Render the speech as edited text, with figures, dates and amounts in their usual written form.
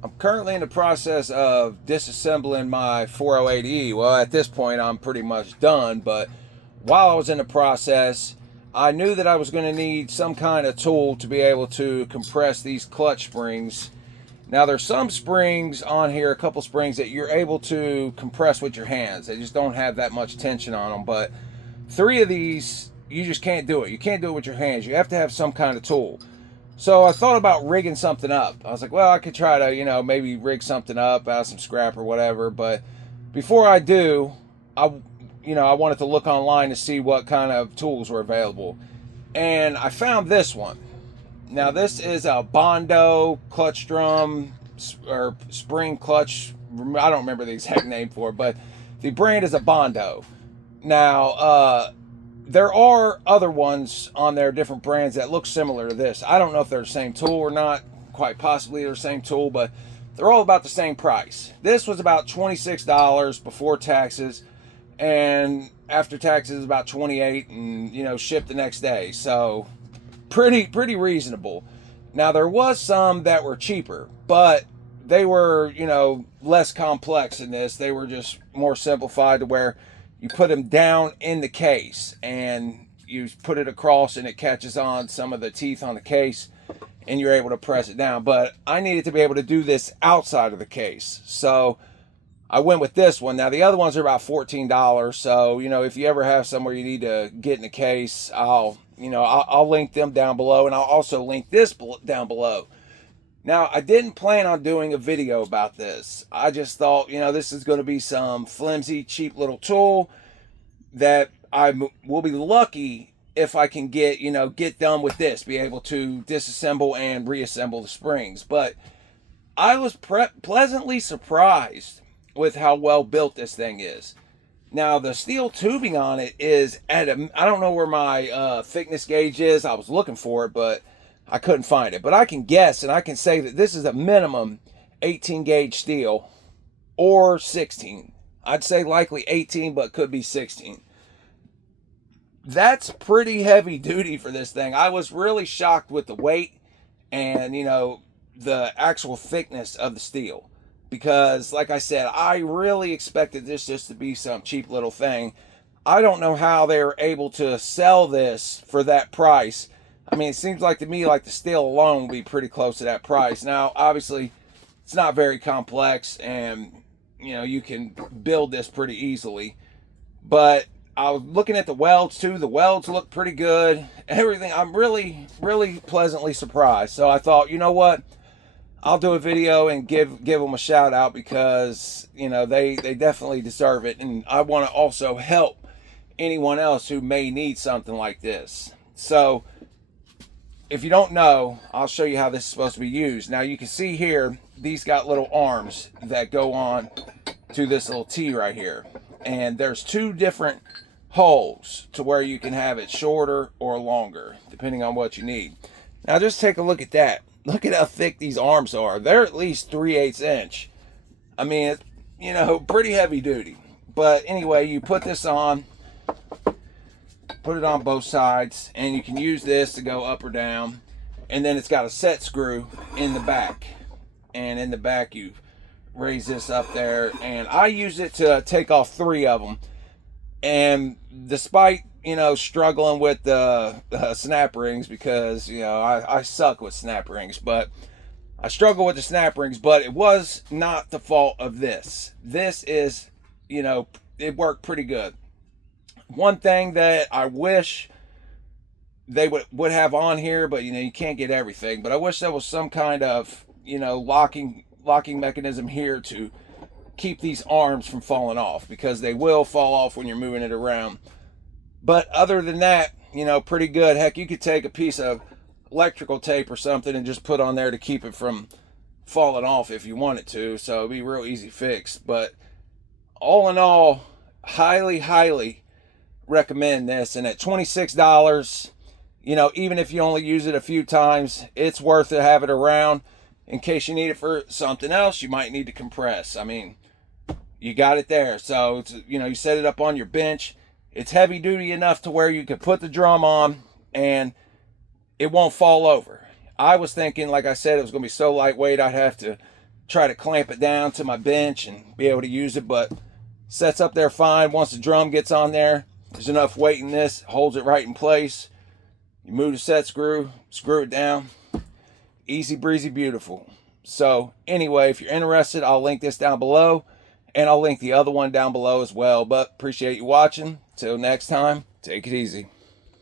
I'm currently in the process of disassembling my 408E. Well, at this point, I'm pretty much done, but while I was in the process, I knew that I was going to need some kind of tool to be able to compress these clutch springs. Now, there's some springs on here, a couple springs that you're able to compress with your hands. They just don't have that much tension on them, but three of these, you just can't do it. You can't do it with your hands. You have to have some kind of tool. So I thought about rigging something up. I was like, well, I could try to, maybe rig something up out of some scrap or whatever. But before I do, I wanted to look online to see what kind of tools were available. And I found this one. Now, this is a Bondo clutch drum or spring clutch. I don't remember the exact name for it, but the brand is a Bondo. Now, there are other ones on there, different brands that look similar to this. I don't know if they're the same tool or not. Quite possibly they're the same tool, but they're all about the same price. This was about $26 before taxes, and after taxes about 28, and shipped the next day. So pretty reasonable. Now there was some that were cheaper, but they were less complex than this. They were just more simplified to where you put them down in the case and you put it across and it catches on some of the teeth on the case and you're able to press it down. But I needed to be able to do this outside of the case, so I went with this one. Now the other ones are about $14, so if you ever have somewhere you need to get in the case, I'll link them down below, and I'll also link this down below. Now, I didn't plan on doing a video about this. I just thought, this is going to be some flimsy, cheap little tool that I will be lucky if I can get done with this, be able to disassemble and reassemble the springs. But I was pleasantly surprised with how well built this thing is. Now, the steel tubing on it is I don't know where my thickness gauge is. I was looking for it, but I couldn't find it. But I can guess, and I can say that this is a minimum 18 gauge steel or 16. I'd say likely 18, but could be 16. That's pretty heavy duty for this thing. I was really shocked with the weight and, the actual thickness of the steel. Because, like I said, I really expected this just to be some cheap little thing. I don't know how they were able to sell this for that price. I mean, it seems like to me like the steel alone would be pretty close to that price. Now, obviously, it's not very complex, and you can build this pretty easily. But I was looking at the welds too. The welds look pretty good. Everything. I'm really pleasantly surprised. So I thought, you know what? I'll do a video and give them a shout out because they definitely deserve it, and I want to also help anyone else who may need something like this. So if you don't know, I'll show you how this is supposed to be used. Now you can see here, these got little arms that go on to this little T right here, and there's two different holes to where you can have it shorter or longer depending on what you need. Now just take a look at that. Look at how thick these arms are. They're at least 3/8 inch. I mean, pretty heavy duty. But anyway, you put this on, put it on both sides, and you can use this to go up or down. And then it's got a set screw in the back. And in the back, you raise this up there. And I use it to take off 3 of them. And despite struggling with the snap rings, because I suck with snap rings, but I struggle with the snap rings, but it was not the fault of this. This is it worked pretty good. One thing that I wish they would have on here, but you can't get everything, but I wish there was some kind of locking mechanism here to keep these arms from falling off, because they will fall off when you're moving it around. But other than that, pretty good. Heck, you could take a piece of electrical tape or something and just put on there to keep it from falling off if you wanted to. So it'd be a real easy fix. But all in all, highly recommend this. And at $26, even if you only use it a few times, it's worth to have it around in case you need it for something else. You might need to compress. I mean, you got it there. So it's, you set it up on your bench. It's heavy duty enough to where you could put the drum on and it won't fall over. I was thinking, like I said, it was going to be so lightweight I'd have to try to clamp it down to my bench and be able to use it, but sets up there fine. Once the drum gets on there, there's enough weight in this, holds it right in place. You move the set screw, screw it down. Easy breezy, beautiful. So anyway, if you're interested, I'll link this down below, and I'll link the other one down below as well. But appreciate you watching. Till next time, take it easy.